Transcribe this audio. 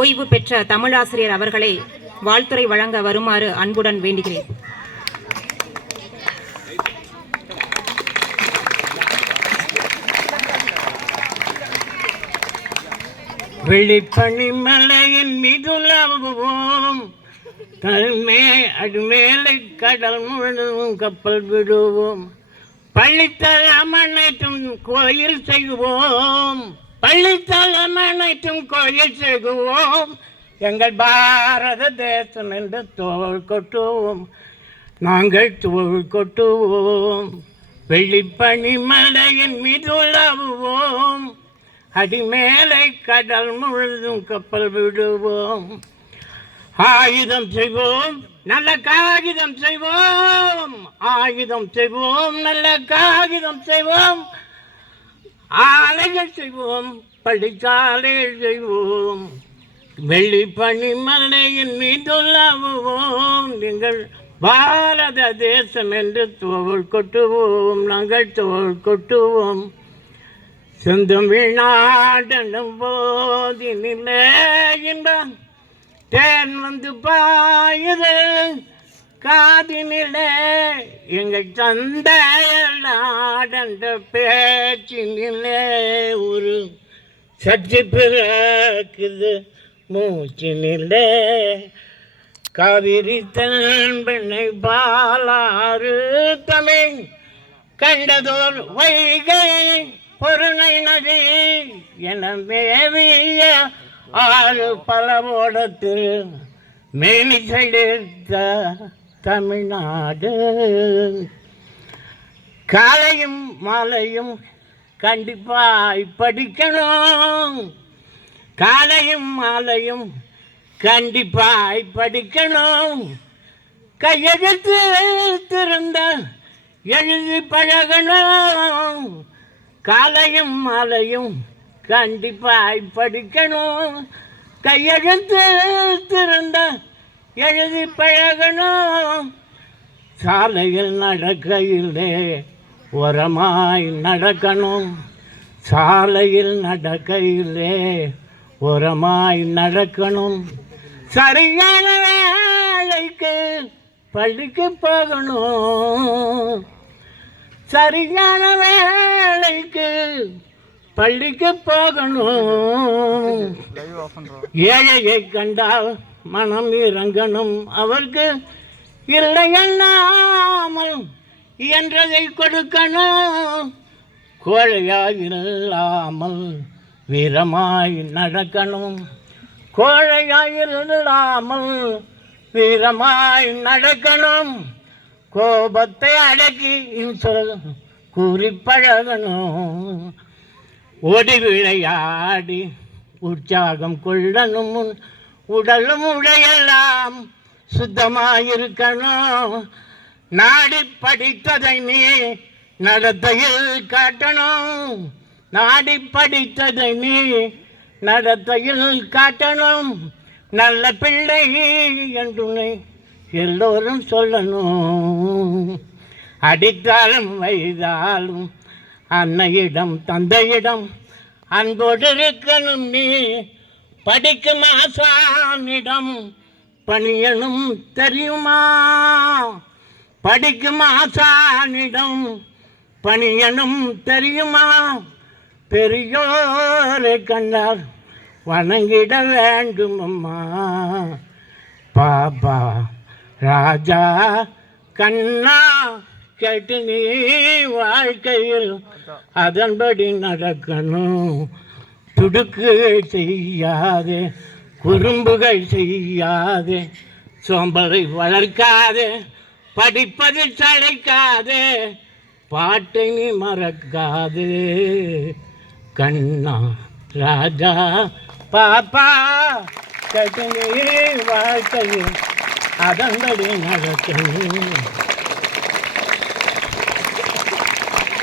ஓய்வு பெற்ற தமிழாசிரியர் அவர்களை வாழ்த்துரை வழங்க வருமாறு அன்புடன் வேண்டுகிறேன். வெளிப்பனிமலையின் மீதுலாவுவோம், அடிமேலை கடல் முழுவதும் கப்பல் விடுவோம், பள்ளித்தலம் அனைத்தும் கோயில் செய்வோம், பள்ளித்தலம் அனைத்தும் கோயில் செய்வோம், எங்கள் பாரத தேசம் என்று தோள் கொட்டுவோம், நாங்கள் தோள் கொட்டுவோம். வெள்ளிப்பனிமலையின் மீதுலாவுவோம், அடிமேலை கடல் முழுதும் கப்பல் விடுவோம், ஆயுதம் செய்வோம் நல்ல காகிதம் செய்வோம், ஆயுதம் செய்வோம் நல்ல காகிதம் செய்வோம், ஆலைகள் செய்வோம் பள்ளிச்சாலைகள் செய்வோம், வெள்ளிப்பனிமலையின் மீதுலாவுவோம், எங்கள் பாரத தேசம் என்று தோள் கொட்டுவோம், நாங்கள் தோள் கொட்டுவோம். செந்தமிழ்நாடெனும் போதினிலே இன்பம் தேன் வந்து பாயுது காதினிலே, எங்கள் தந்தையர் நாடென்ற பேச்சினிலே ஒரு சற்று பிறக்குது மூச்சினிலே, காவிரி தன் பெண்ணை பாலாறு தமிழ் கண்டதோர் வைகை பொருணை நதி என மேவிய ஆறு பலவோடத்தில் மேனி செழித்த தமிழ்நாடு, காலையும் மாலையும் கண்டிப்பாய் படிக்கணும், காலையும் மாலையும் கண்டிப்பாய் படிக்கணும், கையெழுத்து திருந்த எழுதி பழகணும், காலையும் மாலையும் கண்டிப்பாய் படிக்கணும், கையெழுத்து திருந்த எழுதி பழகணும், சாலையில் நடக்கையிலே ஓரமாய் நடக்கணும், சாலையில் நடக்கையிலே ஓரமாய் நடக்கணும், சரியான வேலைக்கு பள்ளிக்கு போகணும், சரியான வேலைக்கு பள்ளிக்கு போகணும், ஏழையை கண்டால் மனம் இறங்கணும், அவருக்கு இல்லை எண்ணாமல் என்றதை கொடுக்கணும், கோழையாய் இல்லாமல் வீரமாய் நடக்கணும், கோழையாய் இல்லாமல் வீரமாய் நடக்கணும், கோபத்தை அடக்கி கூறி பழகணும், ஓடி விளையாடி உற்சாகம் கொள்ளணும், உடலும் உடையெல்லாம் சுத்தமாயிருக்கணும், நாடி படித்ததை நீ நடத்தையில் காட்டணும், நாடி படித்ததை நீ நடத்தையில் காட்டணும், நல்ல பிள்ளை என்று எல்லோரும் சொல்லணும், அடித்தாலும் வைத்தாலும் அன்னையிடம் தந்தையிடம் அன்போடு இருக்கணும், நீ படிக்கும் ஆசானிடம் பணியனும் தெரியுமா, படிக்கும் ஆசானிடம் பணியனும் தெரியுமா, பெரியோரை கண்டால் வணங்கிட வேண்டும் அம்மா, பாபா ராஜா கண்ணா கேட்டு நீ வாழ்க்கையில் அதன்படி நடக்கணும், துடுக்குகள் செய்யாதே குறும்புகள் செய்யாதே, சோம்பலை வளர்க்காதே படிப்பதில் சளைக்காதே, பாட்டை நீ மறக்காதே, கண்ணா ராஜா பாப்பா கேட்டு நீ வாழ்க்கையில் அதன்படி நடக்கணும்.